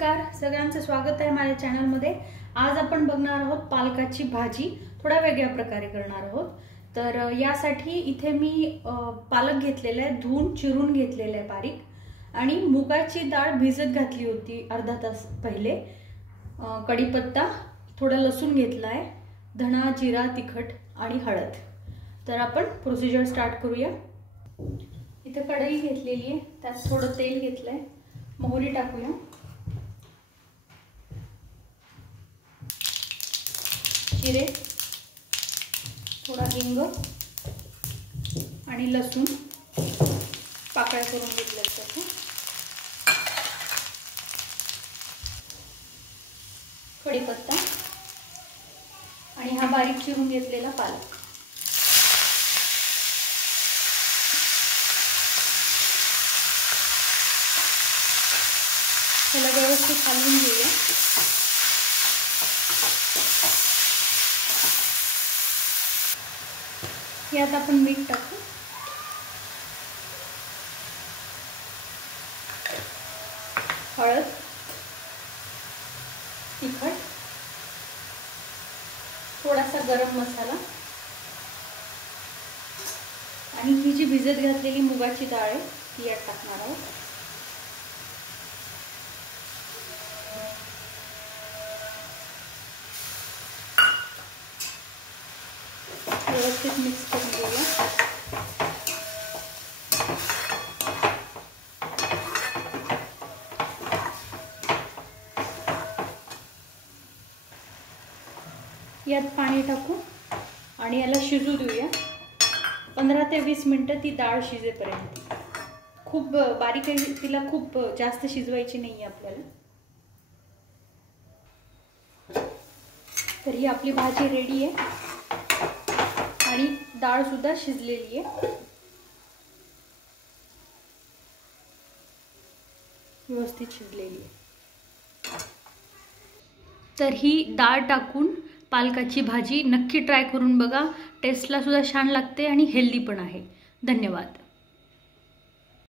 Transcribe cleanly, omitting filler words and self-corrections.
नमस्कार, सगळ्यांचं स्वागत आहे माझ्या चॅनलमध्ये। आज आपण बघणार आहोत पालकाची भाजी थोड्या वेगळ्या प्रकारे करणार आहोत। तर यासाठी इथे मी पालक घेतलेला आहे, धुवून चिरून घेतलेला आहे बारीक, आणि मुगाची डाळ भिजत घातली होती अर्धा तास पहिले। कढीपत्ता, थोडा लसूण घेतला आहे, धणा, जिरा, तिखट आणि हळद। तर आपण प्रोसिजर स्टार्ट करूया। इथे कढई घेतलेली आहे, त्यात थोडं तेल घेतलंय, मोहरी टाकूया, जिरे, थोडा हिंग आणि लसूण पाकळ्या करून घेतल्या त्याच्या, कढीपत्ता आणि हा बारीक चिरून घेतलेला पालक। त्याला व्यवस्थित हलवून घेऊया। यात आपण मीठ टाकू, हळद, तिखट, थोडासा गरम मसाला आणि ही जी भिजत घातलेली मुगाची डाळ आहे ती यात टाकणार आहोत। व्यवस्थित मिक्स करून घेऊया। यात पाणी टाकू आणि याला शिजू देऊया 15 ते 20 मिनिटं, ती डाळ शिजेपर्यंत। खूप बारीक आहे, तिला खूप जास्त शिजवायची नाही आपल्याला। तर ही आपली भाजी रेडी आहे आणि डाळ सुद्धा शिजलेली आहे, व्यवस्थित शिजलेली आहे। तर ही डाळ टाकून पालकाची भाजी नक्की ट्राय करून बघा, टेस्टला सुद्धा छान लागते आणि हेल्दी पण आहे। धन्यवाद।